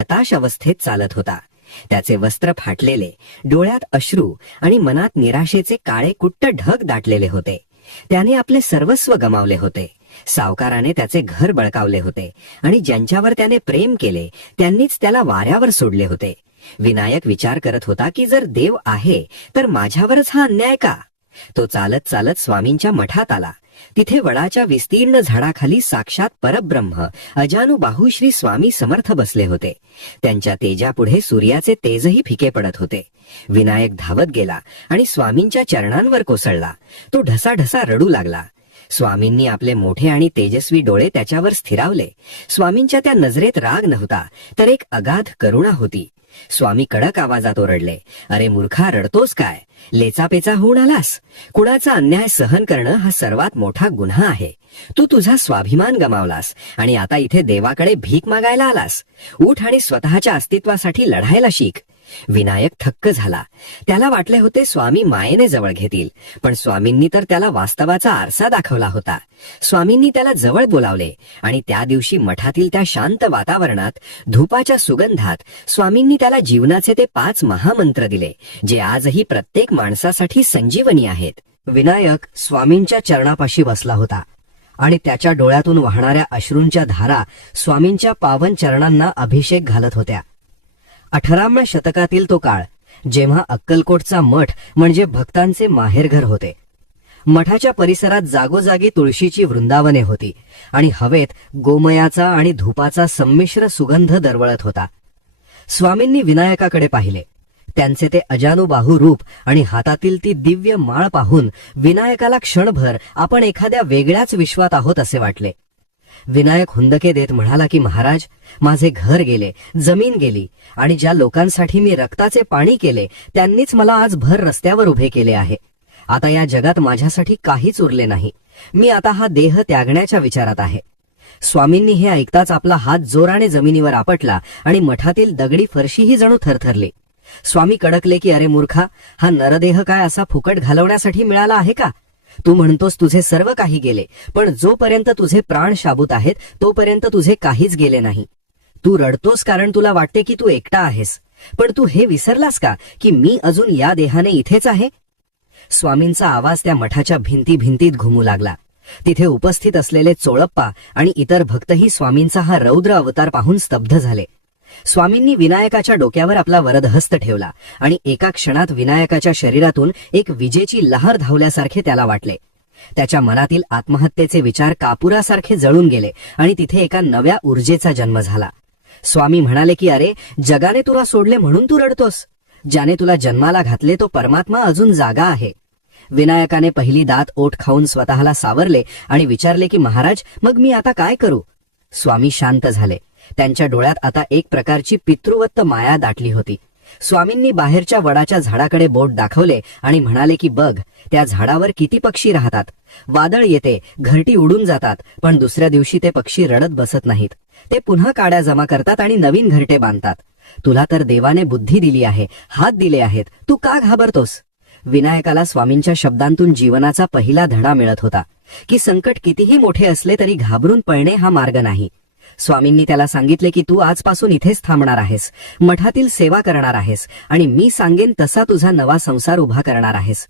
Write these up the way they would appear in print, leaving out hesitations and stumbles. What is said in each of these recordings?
हताश अवस्थेत चालत होता. त्याचे वस्त्र फाटलेले, डोळ्यात अश्रू आणि मनात निराशेचे काळे कुट्ट ढग दाटलेले होते. त्याने आपले सर्वस्व गमावले होते. सावकाराने त्याचे घर बळकावले होते आणि ज्यांच्यावर त्याने प्रेम केले त्यांनीच त्याला वाऱ्यावर सोडले होते. विनायक विचार करत होता की जर देव आहे तर माझ्यावरच हा अन्याय का? तो चालत चालत स्वामींच्या मठात आला. तिथे वडाच्या विस्तीर्ण झाडाखाली साक्षात परब्रह्म अजानुबाहू श्री स्वामी समर्थ बसले होते. त्यांच्या तेजापुढे सूर्याचे तेजही फिके पडत होते. विनायक धावत गेला आणि स्वामींच्या चरणांवर कोसळला. तो ढसाढसा रडू लागला. स्वामींनी आपले मोठे आणि तेजस्वी डोळे त्याच्यावर स्थिरावले. स्वामींच्या त्या नजरेत राग नव्हता तर एक अगाध करुणा होती. स्वामी कडक आवाजात ओरडले, अरे मूर्खा, रडतोस काय? लेचापेचा होऊन आलास? कुणाचा अन्याय सहन करणं हा सर्वात मोठा गुन्हा आहे. तू तुझा स्वाभिमान गमावलास आणि आता इथे देवाकडे भीक मागायला आलास. उठ आणि स्वतःच्या अस्तित्वासाठी लढायला शिक. विनायक थक्क झाला. त्याला वाटले होते स्वामी मायेने जवळ घेतील, पण स्वामींनी तर त्याला वास्तवाचा आरसा दाखवला होता. स्वामींनी त्याला जवळ बोलावले आणि त्या दिवशी मठातील त्या शांत वातावरणात धूपाच्या सुगंधात स्वामींनी त्याला जीवनाचे ते 5 महामंत्र दिले, जे आजही प्रत्येक माणसासाठी संजीवनी आहेत. विनायक स्वामींच्या चरणापाशी बसला होता आणि त्याच्या डोळ्यातून वाहणाऱ्या अश्रूंच्या धारा स्वामींच्या पावन चरणांना अभिषेक घालत होत्या. 18व्या शतकातील तो काळ, जेव्हा अक्कलकोटचा मठ म्हणजे भक्तांचे माहेरघर होते. मठाच्या परिसरात जागोजागी तुळशीची वृंदावने होती आणि हवेत गोमयाचा आणि धूपाचा संमिश्र सुगंध दरवळत होता. स्वामींनी विनायकाकडे पाहिले. त्यांचे ते अजानुबाहू रूप आणि हातातील ती दिव्य माळ पाहून विनायकाला क्षणभर आपण एखाद्या वेगळ्याच विश्वात आहोत असे वाटले. विनायक हुंदके देत म्हणाला की महाराज, माझे घर गेले, जमीन गेली आणि ज्या लोकांसाठी मी रक्ताचे पाणी केले त्यांनीच मला आज भर रस्त्यावर उभे केले आहे. आता या जगात माझ्यासाठी काहीच उरले नाही. मी आता हा देह त्यागण्याच्या विचारात आहे. स्वामींनी हे ऐकताच आपला हात जोराने जमिनीवर आपटला आणि मठातील दगडी फरशीही जणू थरथरली. स्वामी कडकले की अरे मूर्खा, हा नरदेह काय असा फुकट घालवण्यासाठी मिळाला आहे का? तू म्हणतोस तुझे सर्व काही गेले, पण जोपर्यंत तुझे प्राण शाबूत आहेत तोपर्यंत तुझे काहीच गेले नाही. तू रडतोस कारण तुला वाटते की तू एकटा आहेस, पण तू हे विसरलास का की मी अजून या देहाने इथेच आहे? स्वामींचा आवाज त्या मठाच्या भिंतीत घुमू लागला. तिथे उपस्थित असलेले चोळप्पा आणि इतर भक्तही स्वामींचा हा रौद्र अवतार पाहून स्तब्ध झाले. स्वामींनी विनायकाच्या डोक्यावर आपला वरदहस्त ठेवला आणि एका क्षणात विनायकाच्या शरीरातून एक विजेची लहर धावल्यासारखे त्याला वाटले. त्याच्या मनातील आत्महत्येचे विचार कापुरासारखे जळून गेले आणि तिथे एका नव्या ऊर्जेचा जन्म झाला. स्वामी म्हणाले की अरे, जगाने तुला सोडले म्हणून तू रडतोस. ज्याने तुला जन्माला घातले तो परमात्मा अजून जागा आहे. विनायकाने पहिली दात ओठ खाऊन स्वतःला सावरले आणि विचारले की महाराज, मग मी आता काय करू? स्वामी शांत झाले. त्यांच्या डोळ्यात आता एक प्रकारची पितृवत्त माया दाटली होती. स्वामींनी बाहेरच्या वडाच्या झाडाकडे बोट दाखवले आणि म्हणाले की बघ, त्या झाडावर किती पक्षी राहतात. वादळ येते, घरटी उडून जातात, पण दुसऱ्या दिवशी ते पक्षी रडत बसत नाहीत. ते पुन्हा काड्या जमा करतात आणि नवीन घरटे बांधतात. तुला तर देवाने बुद्धी दिली आहे, हात दिले आहेत, तू का घाबरतोस? विनायकाला स्वामींच्या शब्दांतून जीवनाचा पहिला धडा मिळत होता की संकट कितीही मोठे असले तरी घाबरून पळणे हा मार्ग नाही. स्वामींनी त्याला सांगितले की तू आजपासून इथेच थांबणार आहेस, मठातील सेवा करणार आहेस आणि मी सांगेन तसा तुझा नवा संसार उभा करणार आहेस.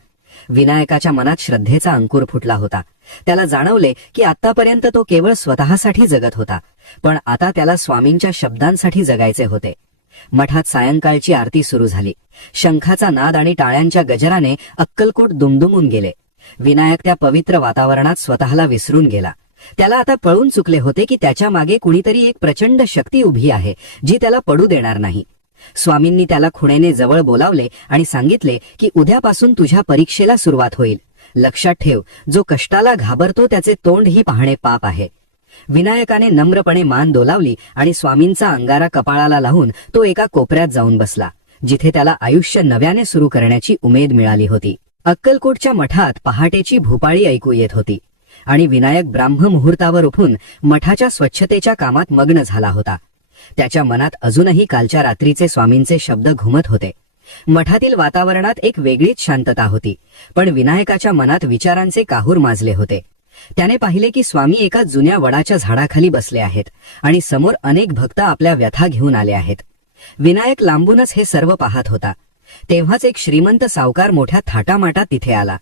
विनायकाच्या मनात श्रद्धेचा अंकुर फुटला होता. त्याला जाणवले की आतापर्यंत तो केवळ स्वतःसाठी जगत होता, पण आता त्याला स्वामींच्या शब्दांसाठी जगायचे होते. मठात सायंकाळची आरती सुरू झाली. शंखाचा नाद आणि टाळ्यांच्या गजराने अक्कलकोट दुमदुमून गेले. विनायक त्या पवित्र वातावरणात स्वतःला विसरून गेला. त्याला आता पळून चुकले होते की त्याच्या मागे कुणीतरी एक प्रचंड शक्ती उभी आहे जी त्याला पडू देणार नाही. स्वामींनी त्याला खुणेने जवळ बोलावले आणि सांगितले की उद्यापासून तुझ्या परीक्षेला सुरुवात होईल. लक्षात ठेव, जो कष्टाला घाबरतो त्याचे तोंडही पाहणे पाप आहे. विनायकाने नम्रपणे मान डोलावली आणि स्वामींचा अंगारा कपाळाला लावून तो एका कोपऱ्यात जाऊन बसला, जिथे त्याला आयुष्य नव्याने सुरू करण्याची उमेद मिळाली होती. अक्कलकोटच्या मठात पहाटेची भूपाळी ऐकू येत होती आणि विनायक ब्राह्ममुहूर्तावर उठून मठाच्या स्वच्छतेच्या कामात मग्न झाला होता. त्याच्या मनात अजूनही कालच्या रात्रीचे स्वामींचे शब्द घुमत होते. मठातील वातावरणात एक वेगळीच शांतता होती, पण विनायकाच्या मनात विचारांचे काहूर माजले होते. त्याने पाहिले की स्वामी एका जुन्या वडाच्या झाडाखाली बसले आहेत आणि समोर अनेक भक्त आपल्या व्यथा घेऊन आले आहेत. विनायक लांबूनच हे सर्व पाहत होता. तेव्हाच एक श्रीमंत सावकार मोठ्या थाटामाटात तिथे आला.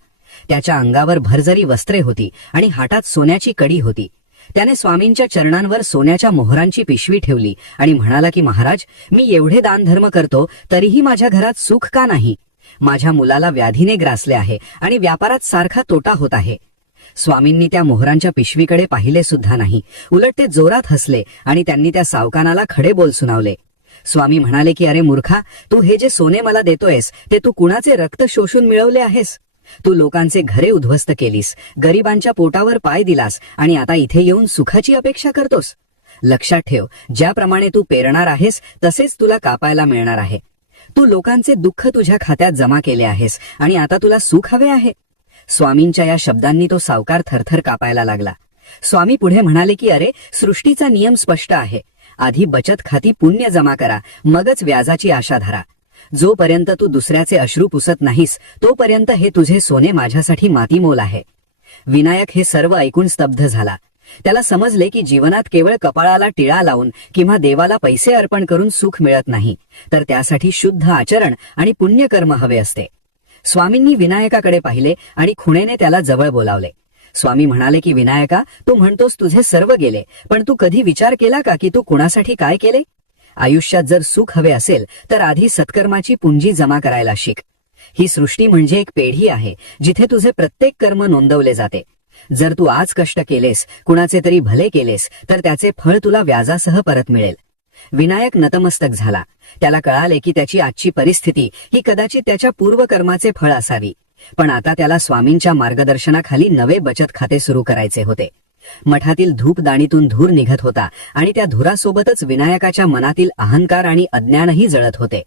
त्याच्या अंगावर भरजरी वस्त्रे होती आणि हातात सोन्याची कडी होती. त्याने स्वामींच्या चरणांवर सोन्याच्या मोहरांची पिशवी ठेवली आणि म्हणाला की महाराज, मी एवढे दानधर्म करतो तरीही माझ्या घरात सुख का नाही? माझ्या मुलाला व्याधीने ग्रासले आहे आणि व्यापारात सारखा तोटा होत आहे. स्वामींनी त्या मोहरांच्या पिशवीकडे पाहिले सुद्धा नाही. उलट ते जोरात हसले आणि त्यांनी त्या सावकाराला खडे बोल सुनावले. स्वामी म्हणाले की अरे मूर्खा, तू हे जे सोने मला देतोयस ते तू कुणाचे रक्त शोषून मिळवले आहेस? तू लोकांचे घरे उद्ध्वस्त केलीस, गरिबांच्या पोटावर पाय दिलास आणि आता इथे येऊन सुखाची अपेक्षा करतोस. लक्षात ठेव, ज्याप्रमाणे तू पेरणार आहेस तसेच तुला कापायला मिळणार आहे. तू लोकांचे दुःख तुझ्या खात्यात जमा केले आहेस आणि आता तुला सुख हवे आहे. स्वामींच्या या शब्दांनी तो सावकार थरथर कापायला लागला. स्वामी पुढे म्हणाले की अरे, सृष्टीचा नियम स्पष्ट आहे. आधी बचत खाती पुण्य जमा करा, मगच व्याजाची आशा धरा. जोपर्यंत तू दुसऱ्याचे अश्रू पुसत नाहीस तोपर्यंत हे तुझे सोने माझ्यासाठी मातीमोल आहे. विनायक हे सर्व ऐकून स्तब्ध झाला. त्याला समजले की जीवनात केवळ कपाळाला टिळा लावून किंवा देवाला पैसे अर्पण करून सुख मिळत नाही, तर त्यासाठी शुद्ध आचरण आणि पुण्यकर्म हवे असते. स्वामींनी विनायकाकडे पाहिले आणि खुणेने त्याला जवळ बोलावले. स्वामी म्हणाले की विनायका, तू म्हणतोस तुझे सर्व गेले, पण तू कधी विचार केला का की तू कुणासाठी काय केले? आयुष्यात जर सुख हवे असेल तर आधी सत्कर्माची पुंजी जमा करायला शिक. ही सृष्टी म्हणजे एक पेढी आहे जिथे तुझे प्रत्येक कर्म नोंदवले जाते. जर तू आज कष्ट केलेस, कुणाचे तरी भले केलेस, तर त्याचे फळ तुला व्याजासह परत मिळेल. विनायक नतमस्तक झाला. त्याला कळाले की त्याची आजची परिस्थिती ही कदाचित त्याच्या पूर्वकर्माचे फळ असावी. पण आता त्याला स्वामींच्या मार्गदर्शनाखाली नवे बचत खाते सुरू करायचे होते. मठातील धूपदाणीतून धूर निघत होता आणि त्या धुरासोबतच विनायकाच्या मनातील अहंकार आणि अज्ञानही जळत होते.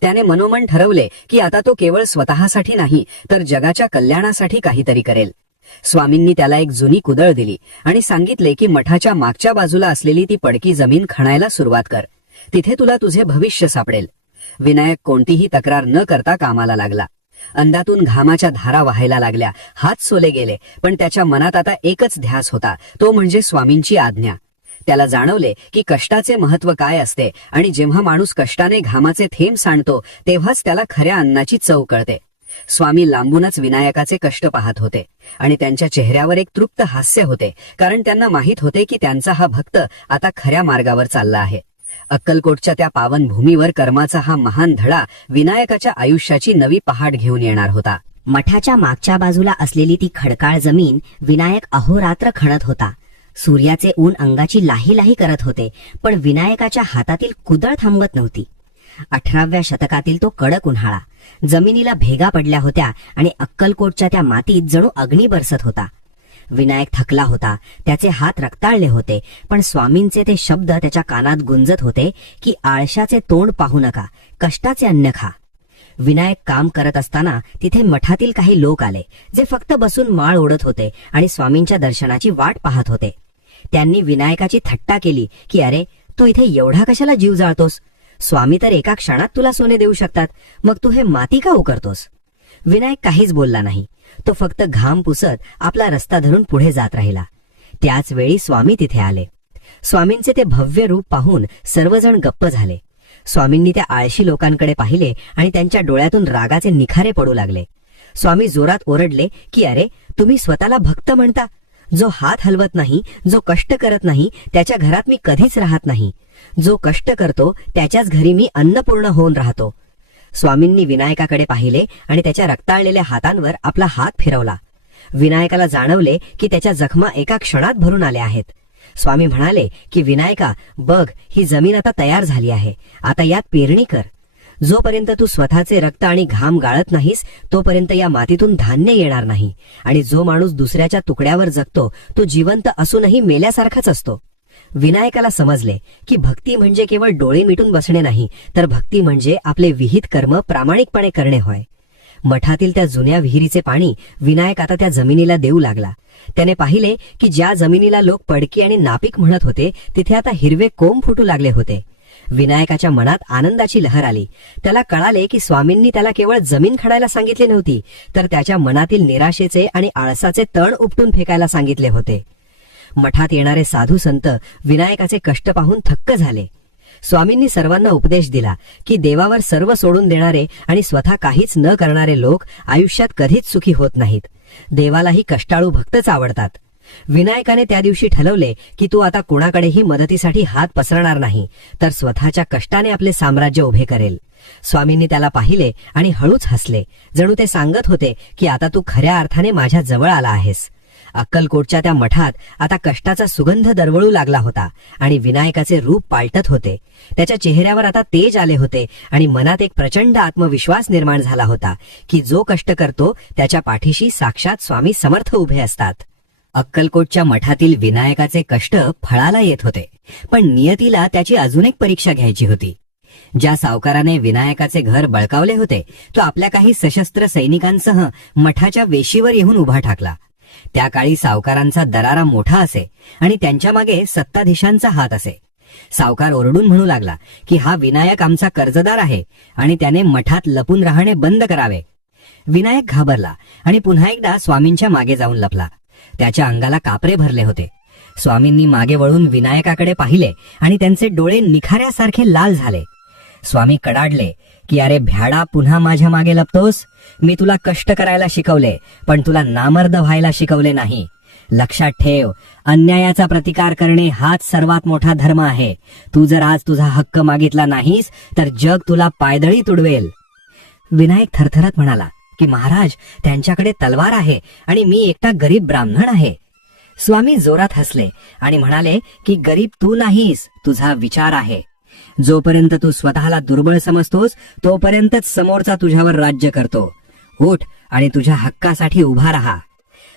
त्याने मनोमन ठरवले की आता तो केवळ स्वतःसाठी नाही तर जगाच्या कल्याणासाठी काहीतरी करेल. स्वामींनी त्याला एक जुनी कुदळ दिली आणि सांगितले की मठाच्या मागच्या बाजूला असलेली ती पडकी जमीन खणायला सुरुवात कर. तिथे तुला तुझे भविष्य सापडेल. विनायक कोणतीही तक्रार न करता कामाला लागला. अंधातून घामाच्या धारा वाहायला लागल्या, हात सोले गेले, पण त्याच्या मनात आता एकच ध्यास होता, तो म्हणजे स्वामींची आज्ञा. त्याला जाणवले की कष्टाचे महत्व काय असते आणि जेव्हा माणूस कष्टाने घामाचे थेंब सांडतो तेव्हाच त्याला खऱ्या अन्नाची चव कळते. स्वामी लांबूनच विनायकाचे कष्ट पाहत होते आणि त्यांच्या चेहऱ्यावर एक तृप्त हास्य होते, कारण त्यांना माहीत होते की त्यांचा हा भक्त आता खऱ्या मार्गावर चालला आहे. अक्कलकोटच्या त्या पावन भूमीवर कर्माचा हा महान धडा विनायकाच्या आयुष्याची नवी पहाट घेऊन येणार होता. मठाच्या मागच्या बाजूला असलेली ती खडकाळ जमीन विनायक अहोरात्र खणत होता. सूर्याचे ऊन अंगाची लाही लाही करत होते, पण विनायकाच्या हातातील कुदळ थांबत नव्हती. 18व्या शतकातील तो कडक उन्हाळा. जमिनीला भेगा पडल्या होत्या आणि अक्कलकोटच्या त्या मातीत जणू अग्नी बरसत होता. विनायक थकला होता, त्याचे हात रक्ताळले होते, पण स्वामींचे ते शब्द त्याच्या कानात गुंजत होते की आळशाचे तोंड पाहू नका, कष्टाचे अन्न खा. विनायक काम करत असताना तिथे मठातील काही लोक आले, जे फक्त बसून माळ ओढत होते आणि स्वामींच्या दर्शनाची वाट पाहत होते. त्यांनी विनायकाची थट्टा केली की अरे, तू इथे एवढा कशाला जीव जाळतोस? स्वामी तर एका क्षणात तुला सोने देऊ शकतात, मग तू हे माती का उकरतोस? विनायक काहीच बोलला नाही. तो फक्त घाम पुसत आपला रस्ता धरून पुढे जात राहिला. त्याच वेळी स्वामी तिथे आले. स्वामींचे ते भव्य रूप पाहून सर्वजण गप्प झाले. स्वामींनी त्या आळशी लोकांकडे पाहिले आणि त्यांच्या डोळ्यातून रागाचे निखारे पडू लागले. स्वामी जोरात ओरडले की अरे, तुम्ही स्वतःला भक्त म्हणता? जो हात हलवत नाही, जो कष्ट करत नाही, त्याच्या घरात मी कधीच राहत नाही. जो कष्ट करतो त्याच्याच घरी मी अन्नपूर्ण होऊन राहतो. स्वामींनी विनायकाकडे पाहिले आणि त्याच्या रक्ताळलेल्या हातांवर आपला हात फिरवला. विनायकाला जाणवले की त्याच्या जखमा एका क्षणात भरून आल्या आहेत. स्वामी म्हणाले की विनायका, बघ, ही जमीन आता तयार झाली आहे, आता यात पेरणी कर. जोपर्यंत तू स्वतःचे रक्त आणि घाम गाळत नाहीस तोपर्यंत या मातीतून धान्य येणार नाही. आणि जो माणूस दुसऱ्याच्या तुकड्यावर जगतो तो जिवंत असूनही मेल्यासारखाच असतो. विनायकाला समजले की भक्ती म्हणजे केवळ डोळे मिटून बसणे नाही, तर भक्ती म्हणजे आपले विहित कर्म प्रामाणिकपणे करणे होय. मठातील त्या जुन्या विहिरीचे पाणी विनायक आता त्या जमिनीला देऊ लागला. त्याने पाहिले की ज्या जमिनीला लोक पडकी आणि नापीक म्हणत होते तिथे आता हिरवे कोंब फुटू लागले होते. विनायकाच्या मनात आनंदाची लहर आली. त्याला कळाले की स्वामींनी त्याला केवळ जमीन खणायला सांगितली नव्हती, तर त्याच्या मनातील निराशेचे आणि आळसाचे तण उपटून फेकायला सांगितले होते. मठात येणारे साधू संत विनायकाचे कष्ट पाहून थक्क झाले. स्वामींनी सर्वांना उपदेश दिला की देवावर सर्व सोडून देणारे आणि स्वतः काहीच न करणारे लोक आयुष्यात कधीच सुखी होत नाहीत. देवालाही कष्टाळू भक्तच आवडतात. विनायकाने त्या दिवशी ठरवले की तू आता कोणाकडेही मदतीसाठी हात पसरणार नाही, तर स्वतःच्या कष्टाने आपले साम्राज्य उभे करेल. स्वामींनी त्याला पाहिले आणि हळूच हसले, जणू ते सांगत होते की आता तू खऱ्या अर्थाने माझ्या जवळ आला आहेस. अक्कलकोटच्या त्या मठात आता कष्टाचा सुगंध दरवळू लागला होता आणि विनायकाचे रूप पालटत होते. त्याच्या चेहऱ्यावर आता तेज आले होते आणि मनात एक प्रचंड आत्मविश्वास निर्माण झाला होता की जो कष्ट करतो त्याच्या पाठीशी साक्षात स्वामी समर्थ उभे असतात. अक्कलकोटच्या मठातील विनायकाचे कष्ट फळाला येत होते, पण नियतीला त्याची अजून एक परीक्षा घ्यायची होती. ज्या सावकाराने विनायकाचे घर बळकावले होते, तो आपल्या काही सशस्त्र सैनिकांसह मठाच्या वेशीवर येऊन उभा ठाकला. त्या काळी सावकारांचा दरारा मोठा असे आणि त्यांच्या मागे सत्ताधीशांचा हात असे. सावकार ओरडून म्हणू लागला की हा विनायक आमचा कर्जदार आहे आणि त्याने मठात लपून राहणे बंद करावे. विनायक घाबरला आणि पुन्हा एकदा स्वामींच्या मागे जाऊन लपला. त्याच्या अंगाला कापरे भरले होते. स्वामींनी मागे वळून विनायकाकडे पाहिले आणि त्यांचे डोळे निखाऱ्यासारखे लाल झाले. स्वामी कडाडले की अरे भ्याडा, पुन्हा माझ्या मागे लपतोस? मी तुला कष्ट करायला शिकवले, पण तुला नामर्द व्हायला शिकवले नाही. लक्षात ठेव, अन्यायाचा प्रतिकार करणे हाच सर्वात मोठा धर्म आहे. तू जर आज तुझा हक्क मागितला नाहीस तर जग तुला पायदळी तुडवेल. विनायक थरथरत म्हणाला की महाराज, त्यांच्याकडे तलवार आहे आणि मी एकटा गरीब ब्राह्मण आहे. स्वामी जोरात हसले आणि म्हणाले की गरीब तू नाहीस, तुझा विचार आहे. जोपर्यंत तू स्वतःला दुर्बळ समजतोस तोपर्यंतच समोरचा तुझ्यावर राज्य करतो. उठ आणि तुझ्या हक्कासाठी उभा राहा.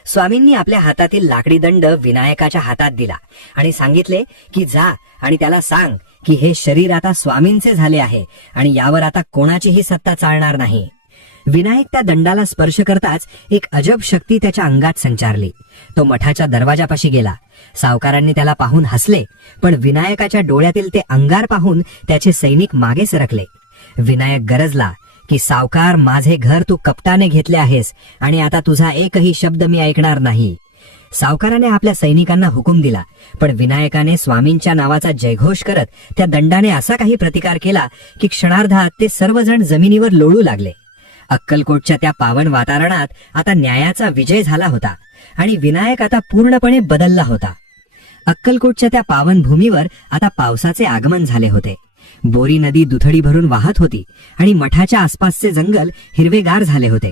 स्वामींनी आपल्या हातातील लाकडी दंड विनायकाच्या हातात दिला आणि सांगितले की जा आणि त्याला सांग की हे शरीर आता स्वामींचे झाले आहे आणि यावर आता कोणाचीही सत्ता चालणार नाही. विनायक त्या दंडाला स्पर्श करताच एक अजब शक्ती त्याच्या अंगात संचारली. तो मठाच्या दरवाजापाशी गेला. सावकारांनी त्याला पाहून हसले, पण विनायकाच्या डोळ्यातील ते अंगार पाहून त्याचे सैनिक मागे सरकले. विनायक गरजला की सावकार, माझे घर तू कपटाने घेतले आहेस आणि आता तुझा एकही शब्द मी ऐकणार नाही. सावकाराने आपल्या सैनिकांना हुकूम दिला, पण विनायकाने स्वामींच्या नावाचा जयघोष करत त्या दंडाने असा काही प्रतिकार केला की क्षणार्धात ते सर्वजण जमिनीवर लोळू लागले. अक्कलकोटच्या त्या पावन वातावरणात आता न्यायाचा विजय झाला होता आणि विनायक आता पूर्णपणे बदलला होता. अक्कलकोटच्या त्या पावन भूमीवर आता पावसाचे आगमन झाले होते. बोरी नदी दुथडी भरून वाहत होती आणि मठाच्या आसपासचे जंगल हिरवेगार झाले होते.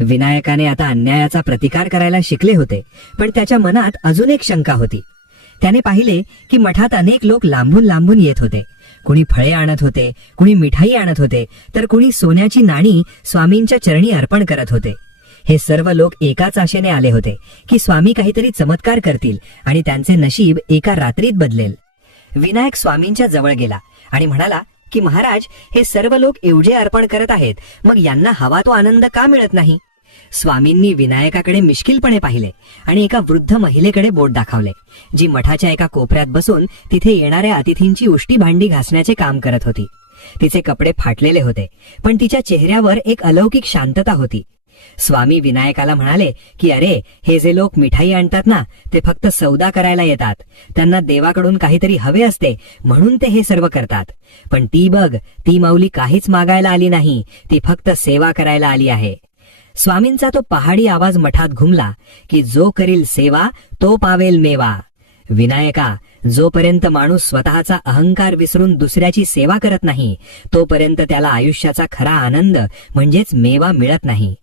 विनायकाने आता अन्यायाचा प्रतिकार करायला शिकले होते, पण त्याच्या मनात अजून एक शंका होती. त्याने पाहिले की मठात अनेक लोक लांबून लांबून येत होते. कुणी फळे आणत होते, कुणी मिठाई आणत होते, तर कुणी सोन्याची नाणी स्वामींच्या चरणी अर्पण करत होते. हे सर्व लोक एकाच आशेने आले होते की स्वामी काहीतरी चमत्कार करतील आणि त्यांचे नशीब एका रात्रीत बदलेल. विनायक स्वामींच्या जवळ गेला आणि म्हणाला की महाराज, हे सर्व लोक एवढे अर्पण करत आहेत, मग यांना हवा तो आनंद का मिळत नाही? स्वामींनी विनायकाकडे मिश्किलपणे पाहिले आणि एका वृद्ध महिलेकडे बोट दाखवले, जी मठाच्या एका कोपऱ्यात बसून तिथे येणाऱ्या अतिथींची उष्टी भांडी घासण्याचे काम करत होती. तिचे कपडे फाटलेले होते, पण तिच्या चेहऱ्यावर एक अलौकिक शांतता होती. स्वामी विनायकाला म्हणाले की अरे, हे जे लोक मिठाई आणतात ना, ते फक्त सौदा करायला येतात. त्यांना देवाकडून काहीतरी हवे असते म्हणून ते हे सर्व करतात. पण ती बघ, ती माऊली काहीच मागायला आली नाही, ती फक्त सेवा करायला आली आहे. स्वामींचा तो पहाडी आवाज मठात घुमला की जो करील सेवा तो पावेल मेवा. विनायका, जोपर्यंत माणूस स्वतःचा अहंकार विसरून दुसऱ्याची सेवा करत नाही, तोपर्यंत त्याला आयुष्याचा खरा आनंद म्हणजेच मेवा मिळत नाही.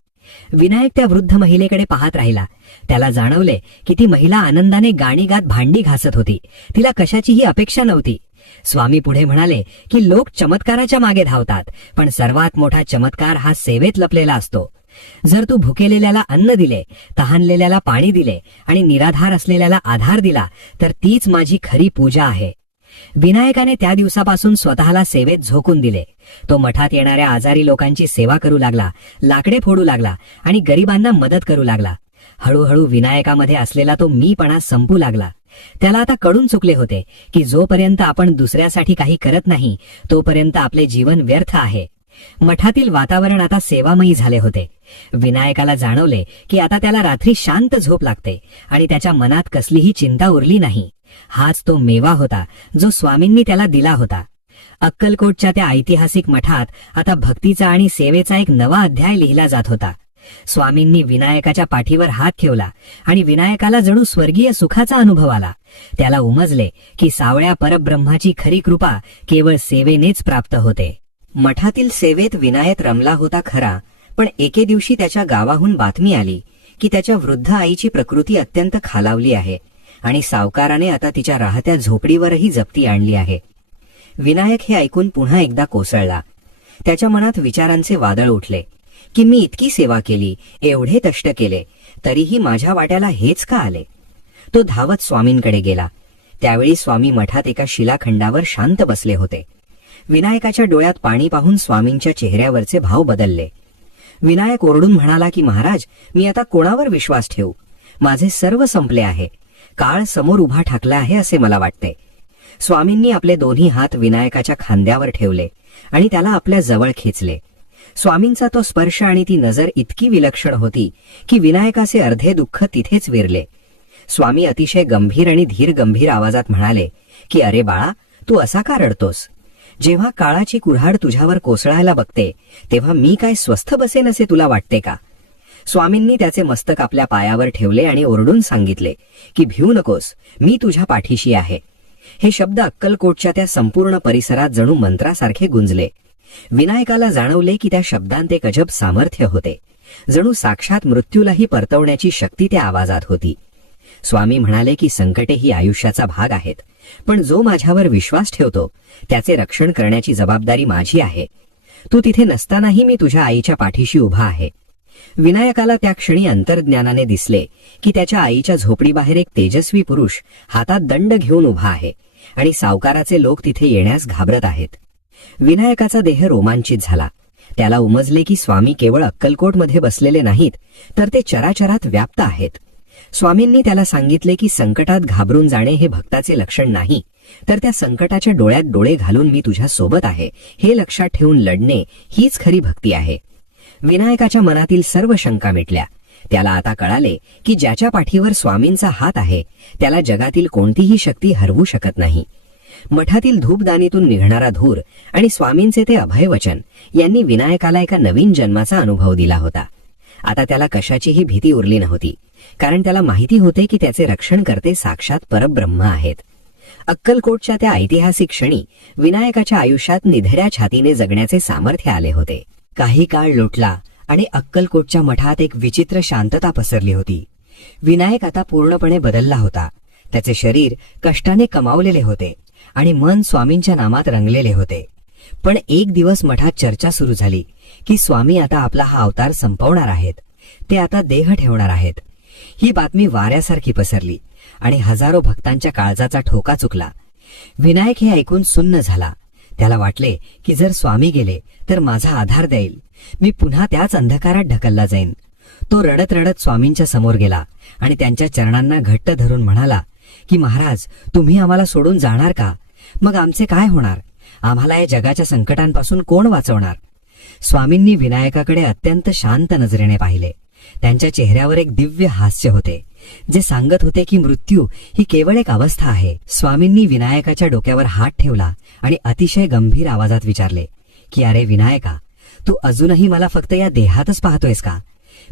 विनायक त्या वृद्ध महिलेकडे पाहत राहिला. त्याला जाणवले की ती महिला आनंदाने गाणी गात भांडी घासत होती. तिला कशाचीही अपेक्षा नव्हती. स्वामी पुढे म्हणाले की लोक चमत्काराच्या मागे धावतात, पण सर्वात मोठा चमत्कार हा सेवेत लपलेला असतो. जर तू भुकेलेल्याला अन्न दिले, तहानलेल्याला पाणी दिले आणि निराधार असलेल्याला आधार दिला, तर तीच माझी खरी पूजा आहे. विनायकाने त्या दिवसापासून स्वतःला सेवेत झोकून दिले. तो मठात येणाऱ्या आजारी लोकांची सेवा करू लागला, लाकडे फोडू लागला आणि गरिबांना मदत करू लागला. हळूहळू विनायकामध्ये असलेला तो मीपणा संपू लागला. त्याला आता कळून चुकले होते की जोपर्यंत आपण दुसऱ्यासाठी काही करत नाही तोपर्यंत आपले जीवन व्यर्थ आहे. मठातील वातावरण आता सेवामयी झाले होते. विनायकाला जाणवले की आता त्याला रात्री शांत झोप लागते आणि त्याच्या मनात कसलीही चिंता उरली नाही. हाच तो मेवा होता जो स्वामींनी त्याला दिला होता. अक्कलकोटच्या त्या ऐतिहासिक मठात आता भक्तीचा आणि सेवेचा एक नवा अध्याय लिहिला जात होता. स्वामींनी विनायकाच्या पाठीवर हात ठेवला आणि विनायकाला जणू स्वर्गीय सुखाचा अनुभव आला. त्याला उमजले की सावळ्या परब्रह्माची खरी कृपा केवळ सेवेनेच प्राप्त होते. मठातील सेवेत विनायक रमला होता खरा, पण एके दिवशी त्याच्या गावाहून बातमी आली की त्याच्या वृद्ध आईची प्रकृती अत्यंत खालावली आहे आणि सावकाराने आता तिच्या राहत्या झोपडीवरही जप्ती आणली आहे. विनायक हे ऐकून पुन्हा एकदा कोसळला. त्याच्या मनात विचारांचे वादळ उठले की मी इतकी सेवा केली, एवढे कष्ट केले, तरीही माझ्या वाट्याला हेच का आले. तो धावत स्वामींकडे गेला. त्यावेळी स्वामी मठात एका शिलाखंडावर शांत बसले होते. विनायकाच्या डोळ्यात पाणी पाहून स्वामींच्या चेहऱ्यावरचे भाव बदलले. विनायक ओरडून म्हणाला की महाराज, मी आता कोणावर विश्वास ठेवू? माझे सर्व संपले आहे. काळ समोर उभा ठाकला आहे असे मला वाटते. स्वामींनी आपले दोन्ही हात विनायकाच्या खांद्यावर ठेवले आणि त्याला आपल्या जवळ खेचले. स्वामींचा तो स्पर्श आणि ती नजर इतकी विलक्षण होती की विनायकाचे अर्धे दुःख तिथेच विरले. स्वामी अतिशय गंभीर आणि धीर गंभीर आवाजात म्हणाले की अरे बाळा, तू असा का रडतोस? जेव्हा काळाची कुऱ्हाड तुझ्यावर कोसळायला बघते तेव्हा मी काय स्वस्थ बसेन असे तुला वाटते का? स्वामींनी त्याचे मस्तक आपल्या पायावर ठेवले आणि ओरडून सांगितले की भिवू नकोस, मी तुझ्या पाठीशी आहे. हे शब्द अक्कलकोटच्या त्या संपूर्ण परिसरात जणू मंत्रासारखे गुंजले. विनायकाला जाणवले की त्या शब्दांत एक अजब सामर्थ्य होते. जणू साक्षात मृत्यूलाही परतवण्याची शक्ती त्या आवाजात होती. स्वामी म्हणाले की संकटे ही आयुष्याचा भाग आहेत, पण जो माझ्यावर विश्वास ठेवतो त्याचे रक्षण करण्याची जबाबदारी माझी आहे. तू तिथे नसतानाही मी तुझ्या आईच्या पाठीशी उभा आहे. विनायकाला त्या क्षणी अंतर्ज्ञानाने दिसले की त्याच्या आईच्या झोपडीबाहेर एक तेजस्वी पुरुष हातात दंड घेऊन उभा आहे आणि सावकाराचे लोक तिथे येण्यास घाबरत आहेत. विनायकाचा देह रोमांचित झाला. त्याला उमजले की स्वामी केवळ अक्कलकोटमध्ये बसलेले नाहीत, तर ते चराचरात व्याप्त आहेत. स्वामींनी त्याला सांगितले की संकटात घाबरून जाणे हे भक्ताचे लक्षण नाही, तर त्या संकटाच्या डोळ्यात डोळे घालून मी तुझ्या सोबत आहे हे लक्षात ठेवून लढणे हीच खरी भक्ती आहे. विनायकाच्या मनातील सर्व शंका मिटल्या. त्याला आता कळाले की ज्याच्या पाठीवर स्वामींचा हात आहे त्याला जगातील कोणतीही शक्ती हरवू शकत नाही. मठातील धूपदानीतून निघणारा धूर आणि स्वामींचे ते अभयवचन यांनी विनायकाला एका नवीन जन्माचा अनुभव दिला होता. आता त्याला कशाचीही भीती उरली नव्हती, कारण त्याला माहिती होते की त्याचे रक्षण करते साक्षात परब्रह्म आहेत. अक्कलकोटच्या त्या ऐतिहासिक क्षणी विनायकाच्या आयुष्यात निधड्या छातीने जगण्याचे सामर्थ्य आले होते. काही काळ लोटला आणि अक्कलकोटच्या मठात एक विचित्र शांतता पसरली होती. विनायक आता पूर्णपणे बदलला होता. त्याचे शरीर कष्टाने कमावलेले होते आणि मन स्वामींच्या नामात रंगलेले होते. पण एक दिवस मठात चर्चा सुरू झाली की स्वामी आता आपला हा अवतार संपवणार आहेत. ते आता देह ठेवणार आहेत. ही बातमी वाऱ्यासारखी पसरली आणि हजारो भक्तांच्या काळजाचा ठोका चुकला. विनायक हे ऐकून सुन्न झाला. त्याला वाटले की जर स्वामी गेले तर माझा आधार देईल, मी पुन्हा त्याच अंधकारात ढकलला जाईन. तो रडत रडत स्वामींच्या समोर गेला आणि त्यांच्या चरणांना घट्ट धरून म्हणाला की महाराज, तुम्ही आम्हाला सोडून जाणार का? मग आमचे काय होणार? आम्हाला या जगाच्या संकटांपासून कोण वाचवणार? स्वामींनी विनायकाकडे अत्यंत शांत नजरेने पाहिले. त्यांच्या चेहऱ्यावर एक दिव्य हास्य होते, जे सांगत होते की मृत्यू ही केवळ एक अवस्था आहे. स्वामींनी विनायकाच्या डोक्यावर हात ठेवला आणि अतिशय गंभीर आवाजात विचारले की अरे विनायका, तू अजूनही मला फक्त या देहातच पाहतोयस का?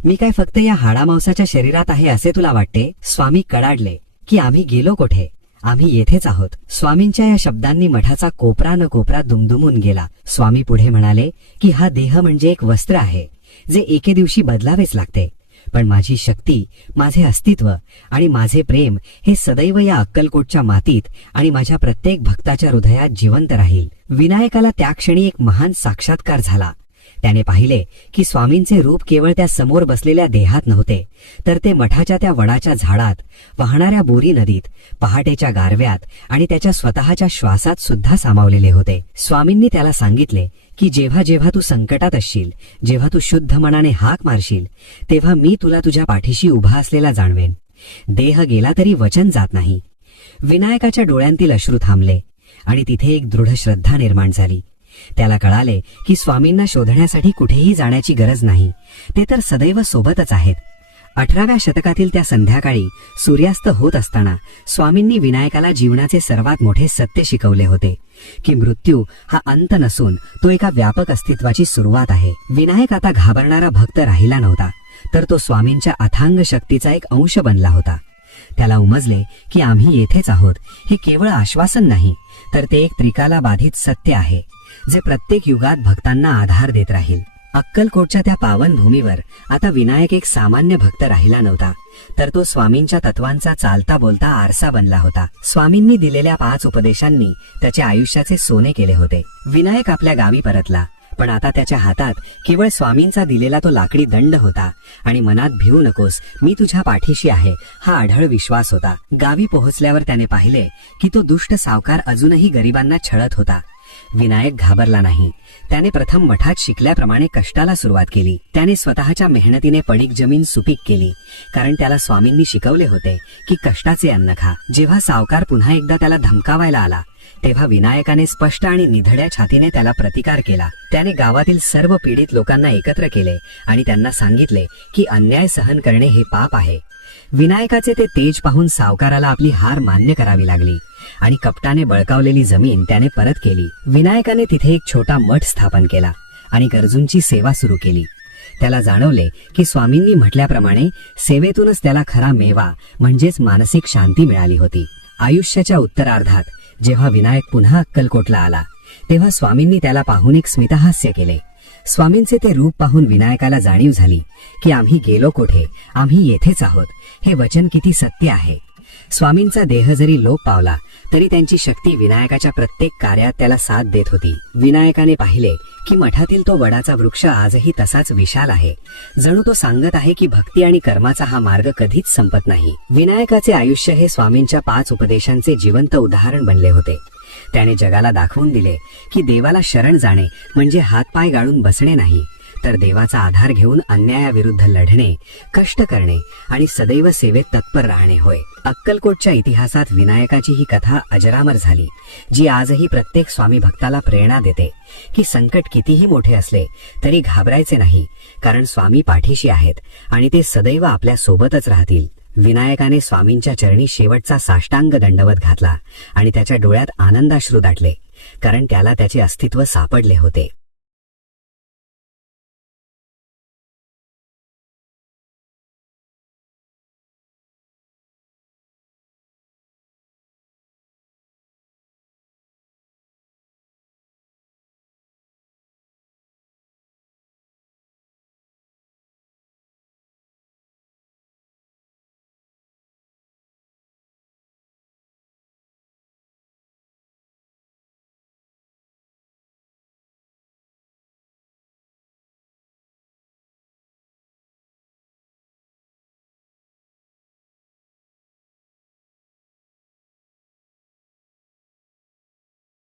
मी काय फक्त या हाडामांसाच्या शरीरात आहे असे तुला वाटते? स्वामी कडाडले की आम्ही गेलो कुठे? आम्ही येथेच आहोत. स्वामींच्या या शब्दांनी मठाचा कोपरा न कोपरा दुमदुमून गेला. स्वामी पुढे म्हणाले की हा देह म्हणजे एक वस्त्र आहे जे एके दिवशी बदलावेच लागते, पण माझी शक्ती, माझे अस्तित्व आणि माझे प्रेम हे सदैव या अक्कलकोटच्या मातीत आणि माझ्या प्रत्येक भक्ताच्या हृदयात जिवंत राहील. विनायकाला त्या क्षणी एक महान साक्षात्कार झाला. त्याने पाहिले की स्वामींचे रूप केवळ त्या समोर बसलेल्या देहात नव्हते, तर ते मठाच्या त्या वडाच्या झाडात, वाहणाऱ्या बोरी नदीत, पहाटेच्या गारव्यात आणि त्याच्या स्वतःच्या श्वासात सुद्धा सामावलेले होते. स्वामींनी त्याला सांगितले की जेव्हा जेव्हा तू संकटात असशील, जेव्हा तू शुद्ध मनाने हाक मारशील, तेव्हा मी तुला तुझ्या पाठीशी उभा असलेला जाणवेन. देह गेला तरी वचन जात नाही. विनायकाच्या डोळ्यांतील अश्रू थांबले आणि तिथे एक दृढ श्रद्धा निर्माण झाली. त्याला कळाले की स्वामींना शोधण्यासाठी कुठेही जाण्याची गरज नाही, ते तर सदैव सोबतच आहेत. 18व्या शतकातील त्या संध्याकाळी सूर्यास्त होत असताना स्वामींनी विनायकाला जीवनाचे सर्वात मोठे सत्य शिकवले होते की मृत्यू हा अंत नसून तो एका व्यापक अस्तित्वाची सुरुवात आहे. विनायक आता घाबरणारा भक्त राहिला नव्हता, तर तो स्वामींच्या अथांग शक्तीचा एक अंश बनला होता. त्याला उमजले की आम्ही येथेच आहोत हे केवळ आश्वासन नाही, तर ते एक त्रिकाला बाधित सत्य आहे जे प्रत्येक युगात भक्तांना आधार देत राहील. अक्कलकोटच्या त्या पावन भूमीवर आता विनायक एक सामान्य भक्त राहिला नव्हता, तर तो स्वामींच्या तत्वांचा चालता बोलता आरसा बनला होता. स्वामींनी दिलेल्या 5 उपदेशांनी त्याच्या आयुष्याचे सोने केले होते. विनायक आपल्या गावी परतला, पण आता त्याच्या हातात केवळ स्वामींचा दिलेला तो लाकडी दंड होता आणि मनात भिवू नकोस, मी तुझ्या पाठीशी आहे हा अढळ विश्वास होता. गावी पोहोचल्यावर त्याने पाहिले की तो दुष्ट सावकार अजूनही गरिबांना छळत होता. विनायक घाबरला नाही. त्याने प्रथम मठात शिकल्याप्रमाणे कष्टाला सुरुवात केली. त्याने स्वतःच्या मेहनतीने पडीक जमीन सुपीक केली, कारण त्याला स्वामींनी शिकवले होते की कष्टाचे अन्न खा. जेव्हा सावकार पुन्हा एकदा त्याला धमकावायला आला, तेव्हा विनायकाने स्पष्ट आणि निधड्या छातीने त्याला प्रतिकार केला. त्याने गावातील सर्व पीडित लोकांना एकत्र केले आणि त्यांना सांगितले की अन्याय सहन करणे हे पाप आहे. विनायकाचे ते तेज पाहून सावकाराला आपली हार मान्य करावी लागली आणि कपटाने बळकावलेली जमीन त्याने परत केली. विनायकाने तिथे एक छोटा मठ स्थापन केला आणि गरजूंची सेवा सुरू केली. त्याला जाणवले की स्वामींनी म्हटल्याप्रमाणे सेवेतूनच त्याला खरा मेवा म्हणजेच मानसिक शांती मिळाली होती. आयुष्याच्या उत्तरार्धात जेव्हा विनायक पुन्हा अक्कलकोटला आला, तेव्हा स्वामींनी त्याला पाहून एक स्मितहास्य केले. स्वामींचे ते रूप पाहून विनायकाला जाणीव झाली की आम्ही गेलो कोठे, आम्ही येथेच आहोत. हे वचन किती सत्य आहे. स्वामींचा देह जरी लोप पावला तरी त्यांची शक्ती विनायकाच्या प्रत्येक कार्यात त्याला साथ देत होती. विनायकाने पाहिले की मठातील तो वडाचा वृक्ष आजही तसाच विशाल आहे. जणू तो सांगत आहे की भक्ती आणि कर्माचा हा मार्ग कधीच संपत नाही. विनायकाचे आयुष्य हे स्वामींच्या 5 उपदेशांचे जिवंत उदाहरण बनले होते. त्याने जगाला दाखवून दिले की देवाला शरण जाणे म्हणजे हातपाय गाळून बसणे नाही, तर देवाचा आधार घेऊन अन्यायाविरुद्ध लढणे, कष्ट करणे आणि सदैव सेवेत तत्पर राहणे होय. अक्कलकोटच्या इतिहासात विनायकाची ही कथा अजरामर झाली, जी आजही प्रत्येक स्वामी भक्ताला प्रेरणा देते की संकट कितीही मोठे असले तरी घाबरायचे नाही, कारण स्वामी पाठीशी आहेत आणि ते सदैव आपल्या सोबतच राहतील. विनायकाने स्वामींच्या चरणी शेवटचा साष्टांग दंडवत घातला आणि त्याच्या डोळ्यात आनंदाश्रू दाटले, कारण त्याला त्याचे अस्तित्व सापडले होते.